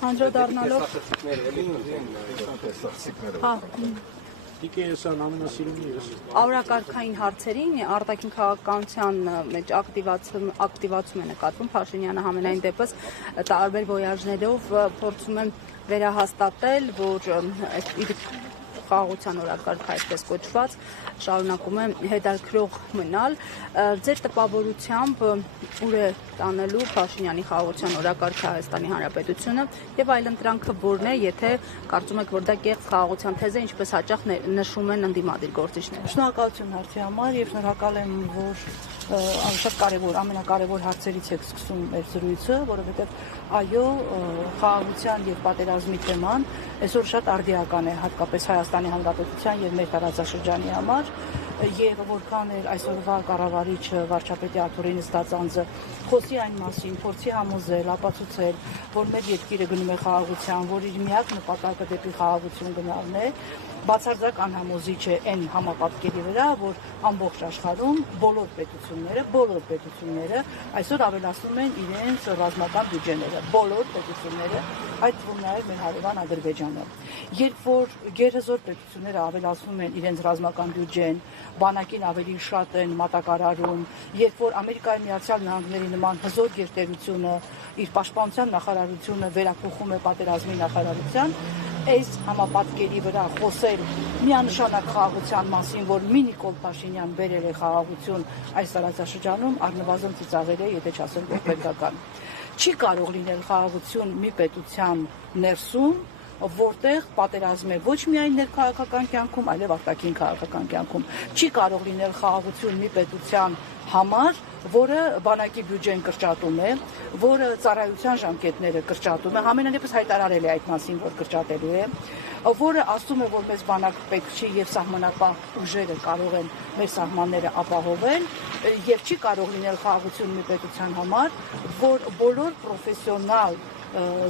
Անդրադառնալով Ավրակարգային հարցերին արտաքին քաղաքականության մեջ ակտիվացում է նկատվում Փաշինյանը համենայն դեպս տարբեր ոյաժներով փորձում են վերահաստատել, որ խաղաղության օրակարգը այսպես կոչված շարունակում է հետաքրքրող մնալ։ Ձեր տպավորությամբ ուր է տանելու Փաշինյանի խաղաղության օրակարգը Հայաստանի Հանրապետությունը եւ այլընտրանքը որն է, եթե կարծում եք, որ դա կեղծ խաղաղության թեզ է, ինչպես հաճախ նշում են ընդդիմադիր գործիչները։ Շնորհակալություն հարցի համար եւ շնորհակալ եմ, որ շատ կարևոր, ամենակարևոր հարցերից եք սկսում մեր զրույցը, որովհետեւ այո, խաղաղության եւ պատերազմի թեման այսօր շատ արդիական է, հատկապես Հայաստանի Հանրապետության եւ մեր տարածաշրջանի համար, եւ որքան էր այսօրվա կառավարիչ վարչապետի Աթոռի նստած անձը խոսի այն մասին, փորձի համոզել, ապացուցել, որ մեր երկիրը գնում է խաղաղության, որ իր միակ նպատակը դեպի խաղաղություն գնալն է, բացարձակ անհամոզիչ է այն համապատկերի վրա, որ ամբողջ աշխարհում բոլոր պետությունները այսօր ավելացնում են իրենց ռազմական բյուջեները, բոլոր պետությունները, այդ թվում նաև մեր հարևան Ադրբեջանը։ Երբ որ գերհզոր պետությունները ավելացնում են իրենց ռազմական բյուջեն, բանակին ավելի շատ են մատակարարում, երբ որ Ամերիկայի Միացյալ Նահանգների նման հզոր գերտերությունը իր պաշտպանության նախարարությունը վերափոխում է պատերազմի նախարարության, այս համապատկերի վրա խոսել միանշանակ խաղաղության մասին, որ մի Նիկոլ Փաշինյան բերել է խաղաղություն այս տարածաշրջանում, առնվազն ծիծաղել է, եթե չասեմ, որ պետական։ Չի կարող լինել խաղաղություն մի պետության ներսում, որտեղ պատերազմ է ոչ միայն ներքաղաքական կյանքում, այլև արտաքին քաղաքական կյանքում։ Չի կարող լինել խաղաղություն մի պետության համար, որը բանակի բյուջեն կրճատում է, որը ծառայության ժամկետները կրճատում է, ամենանեպս հայտարարել է այդ մասին, որ կրճատելու է, որը ասում է, որ մեզ բանակ պետք չի եւ սահմանապահ ուժերը կարող են մեր սահմանները ապահովել, եւ չի կարող լինել խաղաղություն մի պետության համար, որ բոլոր պրոֆեսիոնալ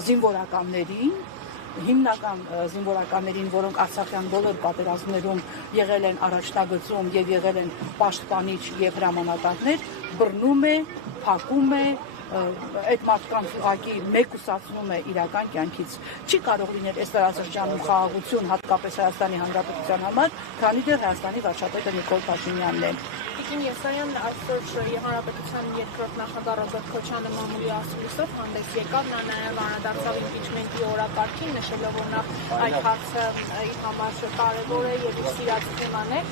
զինվորականներին, հիմնական զինվորականներին, որոնք Արցախյան բոլոր պատերազմներում եղել են առաջնագծում եւ եղել են պաշտպանիչ եւ հրամանատարներ, բռնում է, փակում է, այդ մարդկանց ուղղակի մեկուսացնում է իրական կյանքից։ Չի կարող լինել այս տարածաշրջանում խաղաղություն, հատկապես Հայաստանի Հանրապետության համար, քանի դեռ Հայաստանի վարչապետը Նիկոլ Փաշինյանն է։ Տիկին Եսայան այսօր Հանրապետության երկրորդ նախագահ Ռոբերտ Քոչյանը մամուլի ասուլիսով հանդես եկավ, նա նաև անդրադարձավ իմպիչմենտի օրակարգին, նշելով, որ նա այդ հարցը իր համար կարևոր է եւ իր սիրած թեման է,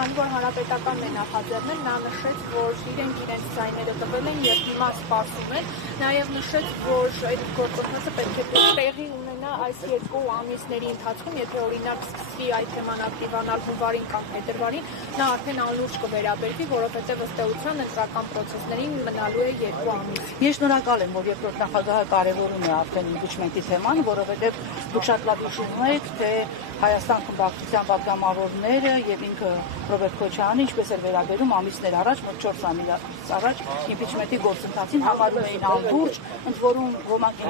քանի որ հանրապետականն է նախաձեռնել, նա նշեց, որ իրենք իրենց ձայները տվել են եւ հիմա սպասում են, նաեւ նշեց, որ այդ գործընթացը պետք է տեղի ունենա այս երկու ամիսների ընթացքում, եթե օրինակ սկսվի այդ թեման ակտիվանալ հունվարին կամ փետրվարին, նա արդեն անլուրջ կվերաբերվի, որովհետեւ ըստ էության ընտրական process-ներին մնալու է 2 ամիս։ Ես շնորհակալ եմ, որ երկրորդ նախագահը կարևորում է արդեն իմպիչմենտի թեման, որովհետեւ դուք շատ լավ հիշում եք, թե Հայաստան խմբակցության պատգամավորները եւ ինքը Ռոբերտ Քոչյանը, ինչպես էր վերաբերում ամիսներ առաջ, մոտ 4 ամիս առաջ իմպիչմենտի գործընթացին համարում էին անլուրջ, ընդ որում ոմանք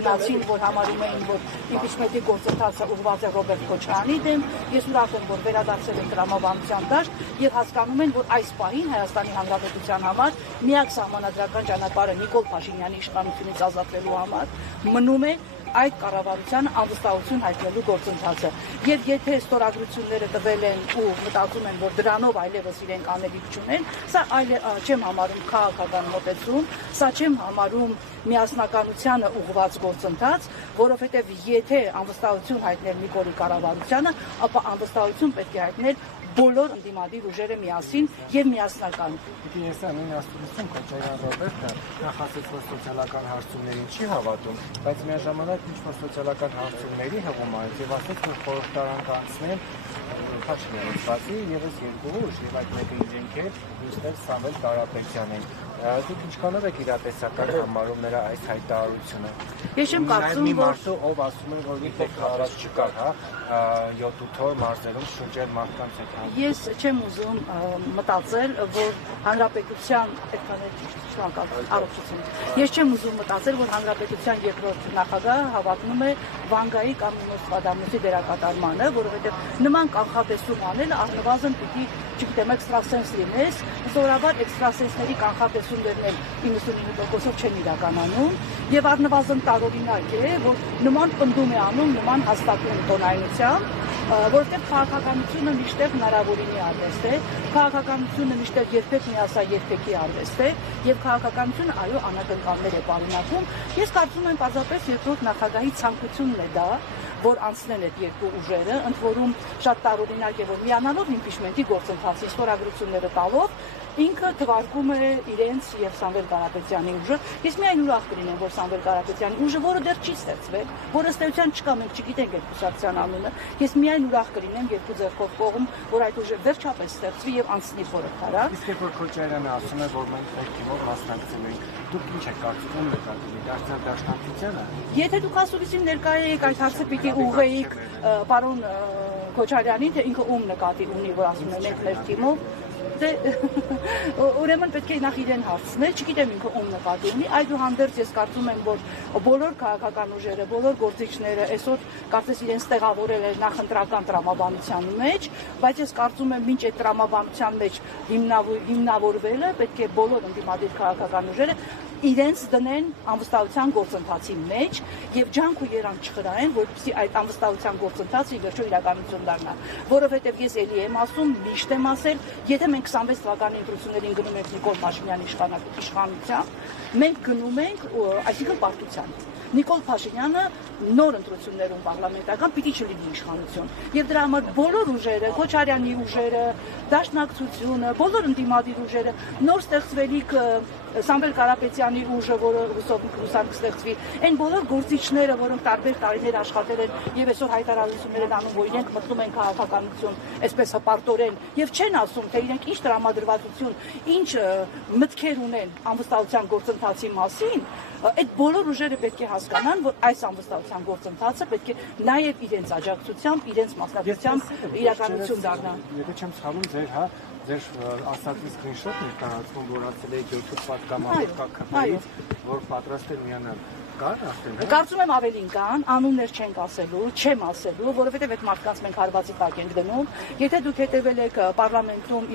գնացին, որ համարում էին, որ իմպիչմենտի գործընթացը ուղղված է Ռոբերտ Քոչյանի դեմ։ Ես ուրախ եմ, որ վերադարձել են տրամաբանության դաշտ եւ հասկանում են, որ այս պահին Հայաստանի Հանրապետության համար միակ սահմանադրական ճանապարհը Նիկոլ Փաշինյանի իշխանությունից ազատվելու համար մնում է այդ կառավարությանը անվստահություն հայտնելու գործընթացը։ Եվ եթե ստորագրությունները տվել են ու մտածում են, որ դրանով այլևս իրենք անելիք չունեն, սա չեմ համարում քաղաքական մոտեցում, սա չեմ համարում միասնականությանը ուղղված գործընթաց, որովհետև եթե անվստահություն հայտնել Նիկոլի կառավարությանը, ապա անվստահություն պետք է հայտնել բոլոր ընդդիմադիր ուժերը միասին եւ միասնական։ Պիտի ես ամեն աստուծություն Քոչարյան Ռոբերտը նախասեց, որ սոցիալական հարցումներին չի հավատում, բայց միաժամանակ ինչ-որ սոցիալական հարցումների հղում է եւ ասեց, որ խորհրդարան կանցնեն Փաշինյանի բացի եւս 2 ուժ եւ այդ մեկը իրենք է, մյուսներ Սամվել Կարապետյանն։ Դուք ինչքանով եք իրատեսական համարում նրա այս հայտարարությունը։ Ես չեմ կարծում, որ մարդը ով ասում է, որ մի տեղ առաջ չկար, 7-8 օր մարզերում շրջել մարդկանց հետ։ Ես չեմ ուզում մտածել, որ հանրապետության Ես չեմ ուզում մտածել, որ հանրապետության երկրորդ նախագահը հավատնում է Վանգայի կամ Նոստրադամուսի դերակատարմանը, որովհետև նման կանխատեսում անելը առնվազն պիտի, չգիտեմ, էքստրասենս լինես, սովորաբար էքստրասենսների կանխատեսում ուսումներն էլ 99%-ով չեն իրականանում եւ առնվազն տարօրինակ է, որ նման պնդում է անում նման հաստատուն տոնայնությամբ, որտեղ քաղաքականությունը միշտ հնարավորինի արվեստ է, քաղաքականությունը միշտ երբեք միասա երբեկի արվեստ է եւ քաղաքականությունը այո անակնկալներ է պարունակում։ Ես կարծում եմ պարզապես երկրորդ նախագահի ցանկությունն է դա, որ անցնեն այդ երկու ուժերը, ընդ որում շատ տարօրինակ է, որ միանալով իմպիչմենտի գործընթացի ստորագրությունները տալով ինքը թվարկում է իրենց եւ Սամվել Կարապետյանի ուժը։ Ես միայն ուրախ կլինեմ, որ Սամվել Կարապետյանի ուժը, որը դեռ չի ստեղծվել, որը ստեղծության չկա, մենք չգիտենք այդ կուսակցության անունը, ես միայն ուրախ կլինեմ երկու ձեռքով կողմ, որ այդ ուժը վերջապես ստեղծվի եւ անցնի խորհրդարան։ Իսկ երբ որ Քոչարյանը ասում է, որ մենք պետք է որ մասնակցում ենք, դուք ինչ եք կարծում նկատի դարձյալ դաշնակցությանը։ Եթե դուք ասուլիսին ներկայ եք, այդ հարցը պիտի ուղղեիք պարոն Քոչարյանին, թե ինքը ում նկատի ունի, որ ասում է մենք մեր թիմով ուրեմն պետք է նախ իրեն հարցնել, չգիտեմ ինքը ում նկատի ունի, այդուհանդերձ ես կարծում եմ, որ բոլոր քաղաքական ուժերը, բոլոր գործիչները այսօր կարծես իրենց տեղավորել են նախընտրական տրամաբանության մեջ, բայց ես կարծում եմ, մինչ այդ տրամաբանության մեջ հիմնավորվելը պետք է բոլոր ընդդիմադիր քաղաքական ուժերը իրենց դնեն անվստահության գործընթացի մեջ եւ ջանք ու երանգ չխրայեն, որպեսզի այդ անվստահության գործընթացը ի վերջո իրականություն դառնա, որովհետեւ ես ելի եմ ասում, միշտ եմ ասել, եթե մենք 26 թվականի ընտրություններին գնում ենք Նիկոլ Փաշինյանի իշխանությամբ, մենք գնում ենք, այսինքն պարտության։ Նիկոլ Փաշինյանը նոր ընտրություններում պարլամենտական պիտի չլինի իշխանություն։ Եվ դրա համար բոլոր ուժերը, Քոչարյանի ուժերը, Դաշնակցությունը, բոլոր ընդդիմադիր ուժերը, նոր ստեղծվելիք Սամվել Կարապետյանի ուժը, որը հուսով կստեղծվի, այն բոլոր գործիչները, որոնք տարբեր տարիներ աշխատել են եւ այսօր հայտարարություններ են անում, որ իրենք մտնում են քաղաքականություն, այսպես հպարտորեն, եւ չեն ասում, թե իրենք ինչ տրամադրվածություն, ինչ մտքեր ունեն անվստահության գործընթացի մասին, այդ բոլոր ուժերը պետք է հասկանան, որ այս անվստահության գործընթացը պետք է նաեւ իրենց աջակցությամբ, իրենց մասնակցությամբ իրականություն դառնա։ Եթե չեմ սխալվում, ձեր ասածի սկրինշոթն է տարածվում, որ ասել եք 7 պատգամավոր կաքփայից, որ պատրաստ են միանալ։ Կան արդեն։ Կարծում եմ ավելին կան, անուններ չենք ասելու, չեմ ասելու, որովհետև այդ մարդկանց մենք հարվածի տակ ենք դնում։ Եթե դուք հետևել եք պարլամենտում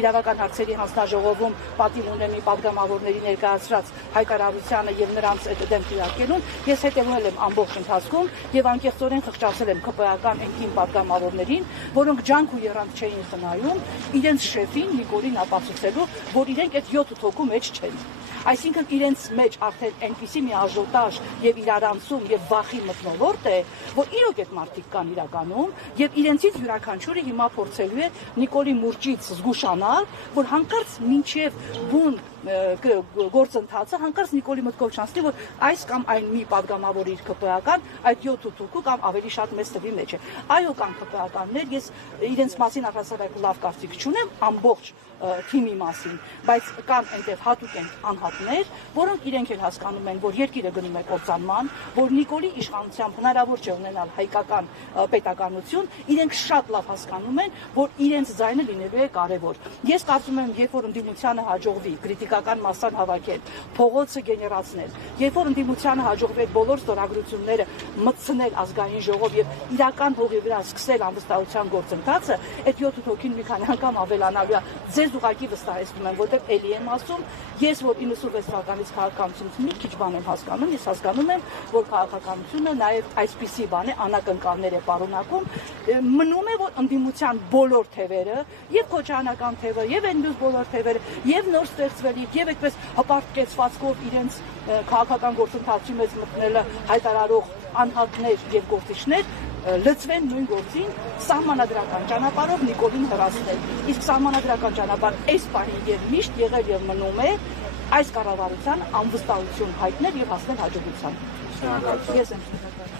իրավական հարցերի հանձնաժողովում պատիվ ունենի պատգամավորների ներկայացրած հայտարարությանը եւ նրանց այդ դեմ քրակելուն, ես հետևել եմ ամբողջ ընթացքում եւ անկեղծորեն խղճացել եմ ԿՊԱ-ական ընկին պատգամավորներին, որոնք ջանք ու երանգ չէին խնայում իրենց շեֆին Նիկոլին ապացուցելու, որ իրենք այդ 7 հոգու մեջ չեն։ Այսինքն իրենց մեջ արդեն այնպիսի մի աժոտաժ եւ իրարանցում եւ վախի մթնոլորտ է, որ իրոք այդ մարդիկ կան իրականում եւ իրենցից յուրաքանչյուրը հիմա փորձելու է Նիկոլի մուրճից զգուշանալ, որ հանկարծ մինչեւ բուն գործընթացը հանկարծ Նիկոլի մտքով չանցնի, որ այս կամ այն մի պատգամավոր իր ԿՊԱ-ական այդ 7 թուկու կամ ավելի շատ մեծ թվի մեջ է։ Այո, կան ԿՊԱ-կաններ, ես իրենց մասին առհասարակ լավ կարծիք չունեմ, ամբողջ թիմի մասին, բայց կան այնտեղ հատուկ են անհատներ, որոնք իրենք էլ հասկանում են, որ երկիրը գնում է կործանման, որ Նիկոլի իշխանությամբ հնարավոր չէ ունենալ հայկական պետականություն, իրենք շատ լավ հասկանում են, որ իրենց ձայնը լինելու է կարևոր։ Ես կարծում եմ, երբ որ ընդդիմությանը հաջողվի քրիտիկական մասսան հավաքել, փողոցը գեներացնել, երբ որ ընդդիմությանը հաջողվի բոլոր ստորագրությունները մտցնել ազգային ժողով եւ իրական հողի վրա սկսել անվստահության գործընթացը, այդ 7 հոգին մի քանի անգամ ավելանալու է։ Ձեզ ուղղակի վստահեցնում եմ, որտեղ էլի եմ ասում, ես որ 96 թվականից քաղաքականությունից մի քիչ բան եմ հասկանում, ես հասկանում եմ, որ քաղաքականությունը նաև այսպիսի բան է, անակնկալներ է պարունակում, մնում է, որ ընդդիմության բոլոր թևերը, եւ քոչանական թևը, եւ այն մյուս բոլոր թևերը, եւ նոր ստեղծվելիք, եւ այդպես հպարտկեցվածքով իրենց քաղաքական գործընթացի մեջ մտնելը հայտարարող անհատներ եւ գործիչներ լծվեն նույն գործին սահմանադրական ճանապարհով Նիկոլին հրացնել։ Իսկ սահմանադրական ճանապարհ այս պահին եւ միշտ եղել եւ մնում է այս կառավարության անվստահություն հայտնել եւ հասնել հաջողության։ Ես եմ շնորհակալ։